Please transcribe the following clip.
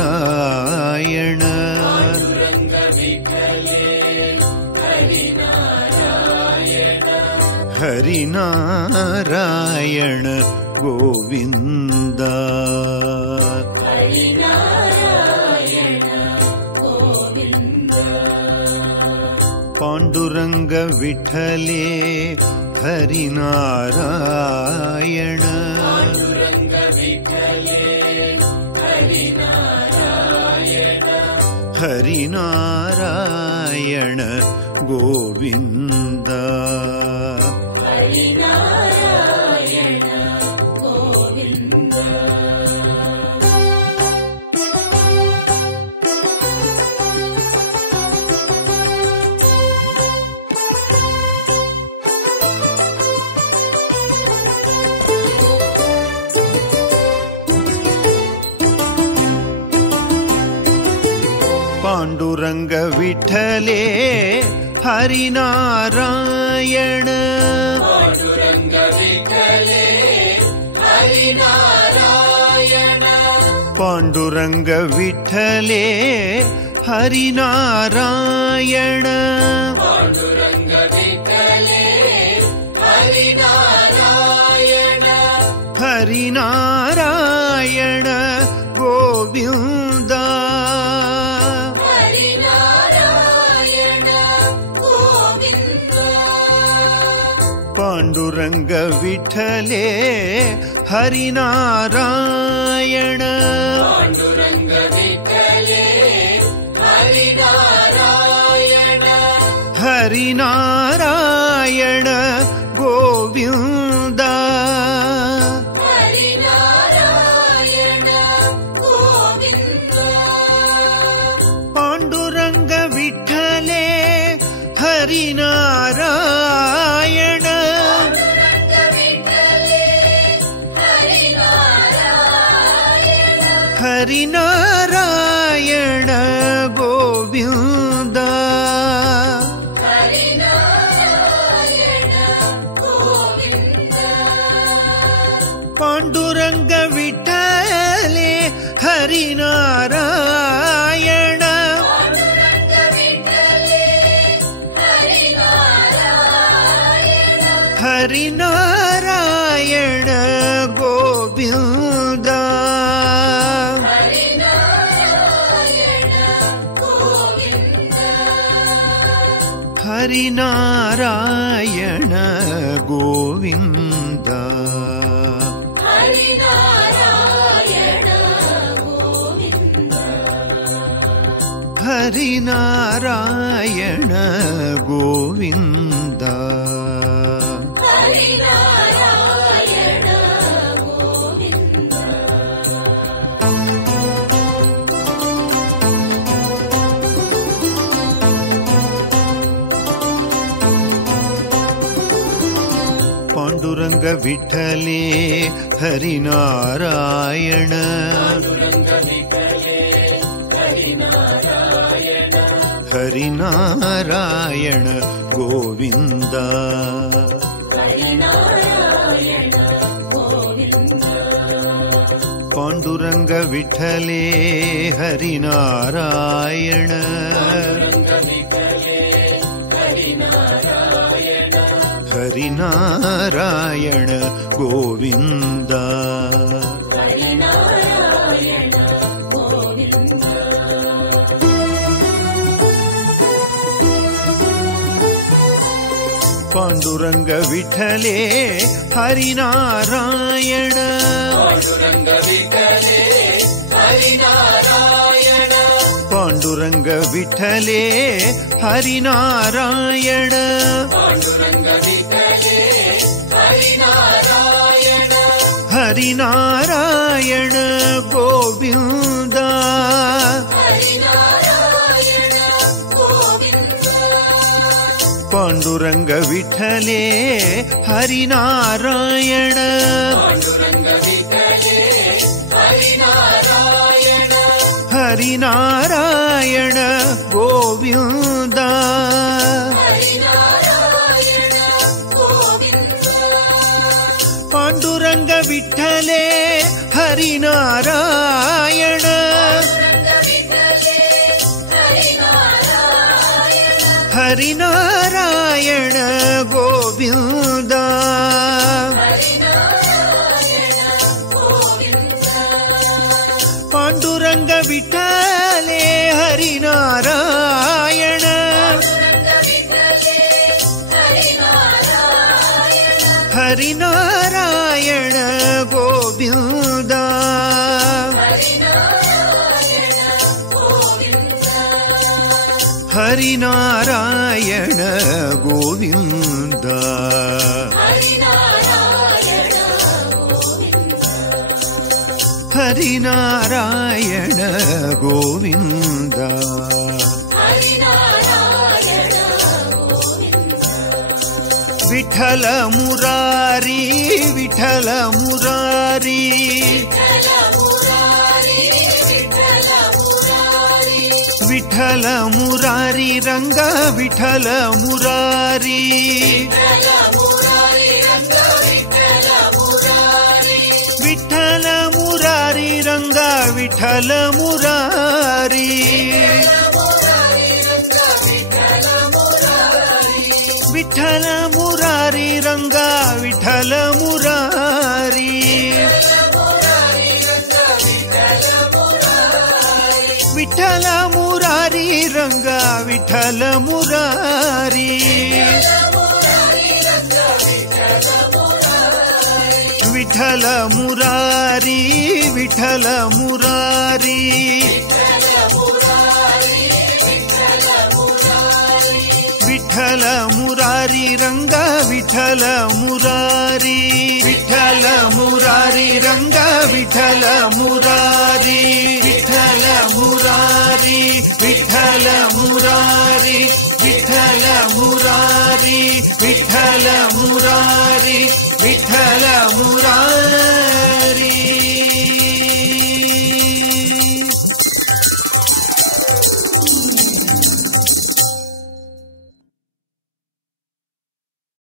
Harinarayana Harinarayana Govinda Panduranga ವಿಠಲೇ Harinarayana Harinarayana Govinda Panduranga ವಿಠಲೇ Harinarayana Panduranga ವಿಠಲೇ Harinarayana Harinarayana Govinda Panduranga ವಿಠಲೇ Harinarayana Harinarayana Govinda Panduranga ವಿಠಲೇ Harinarayana Harinarayana Govinda Panduranga ವಿಠಲೇ Harinarayana Harinarayana Govinda Harinarayana Govinda Harinarayana Govinda Panduranga ವಿಠಲೇ Harinarayana Harinarayana Govinda Panduranga ವಿಠಲೇ Harinarayana Harinarayana Govinda Panduranga ವಿಠಲೇ Harinarayana Panduranga ವಿಠಲೇ Harinarayana Harinarayana Govinda Panduranga ವಿಠಲೇ Harinarayana Harinarayana Govinda Panduranga ವಿಠಲೇ Harinarayana Harinarayana Harinarayana Govinda Panduranga ವಿಠಲೆ Harinarayana Harinarayana Govinda Harinarayana Govinda Harinarayana Govinda Vittala Murari Vittala Murari Vittala Murari Ranga Vittala Murari Vittala Murari Ranga Vittala Murari Vittala Murari Ranga Vittala Murari Vittala Murari Ranga Vittala Murari Vittala Murari Vittala Murari Vittala Murari Ranga Vittala Murari Vittala Murari Ranga Vittala Murari Vittala Murari Vittala Murari Vittala Murari Vittala